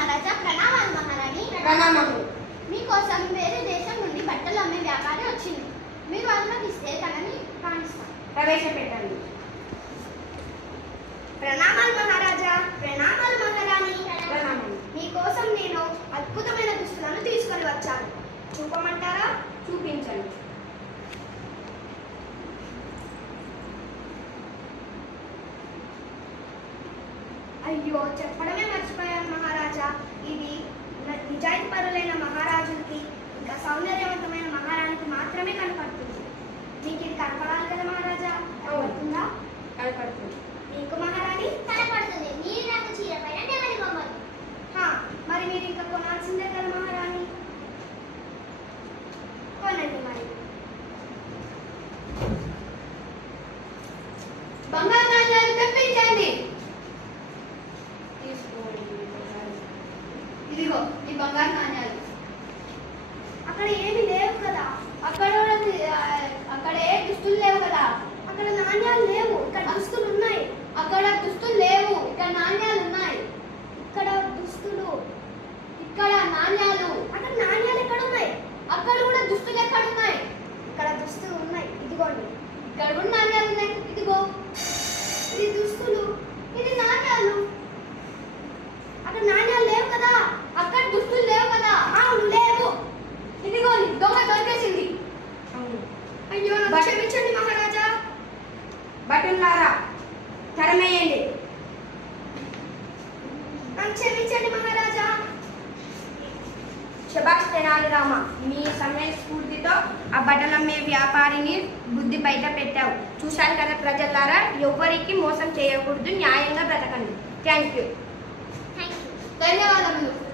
మహారాజా. ప్రణామాలు మహారాణి. ప్రణామములు. మీకోసం వేరే దేశం నుండి బట్టలు అమ్మే వ్యాపారి వచ్చింది. మీరు అనుమతిస్తే తనని కానిస్తాను. ప్రవేశపెట్టండి. ప్రణామాలు మహారాజా. ప్రణామాలు మహారాణి. ప్రణామములు. మీకోసం నేను అద్భుతమైన దుస్తులను తీసుకొని వచ్చాను. చూపమంటారా? చూపించండి. అయ్యో, చెప్పడమే మర్చిపోయాను మహారాజా. ఇది నిజాయితీ పరులైన మహారాజులకి ఇంకా సౌందర్యవంతమైన మహారాణికి మాత్రమే కనపడుతుంది. మీకు ఇది కనపడాలి కదా మహారాజా? కనపడుతుందా? కనపడుతుంది. మీకు మహారాణి? కనపడుతుంది. మీరు నాకు చీర పైన నెమలి బొమ్మలు. మరి మీరు ఇంకా కొనాల్సిందే కదా మహారాణి? కొనండి మరి. బంగారు నాణ్యాలు తెప్పించండి. ఇదిగో ఈ బంగారు నాణ్యాలు. అక్కడ ఏమి లేవు కదా? అక్కడ ఏ దుస్తులు లేవు కదా? అక్కడ నాణ్యాలు లేవు. ఇక్కడ దుస్తులు ఉన్నాయి. అక్కడ దుస్తులు లేవు. ఇక్కడ నాణ్యాలు ఉన్నాయి. ఇక్కడ దుస్తులు, ఇక్కడ నాణ్యాలు. అక్కడ నాణ్యాలు ఎక్కడ ఉన్నాయి? అక్కడ కూడా దుస్తులు ఎక్కడ ఉన్నాయి? ఇక్కడ దుస్తులు ఉన్నాయి. ఇదిగోండి. ఇక్కడ కూడా నాణ్యాలు ఉన్నాయి. ఇదిగో ఇది దుస్తులు, ఇది నాణ్యాలు. అక్కడ నాణ్యాలు లేవు కదా? అక్కడ దుస్తులు లేవు కదా? అవును, లేవు. ఇదిగో దొంగ దొరికేసింది. అయ్యో, నన్ను క్షమించండి మహారాజా. బటుల్లారా తరమేయండి. నన్ను క్షమించండి మహారాజా. శభాష్ తెనాలి రామ, మీ సమయ స్ఫూర్తితో ఆ బట్టలమ్మే వ్యాపారిని బుద్ధి బయట పెట్టావు. చూశాను కదా ప్రజలారా, ఎవరికి మోసం చేయకూడదు, న్యాయంగా బ్రతకండి. Thank you. Thank you. ధన్యవాదములు.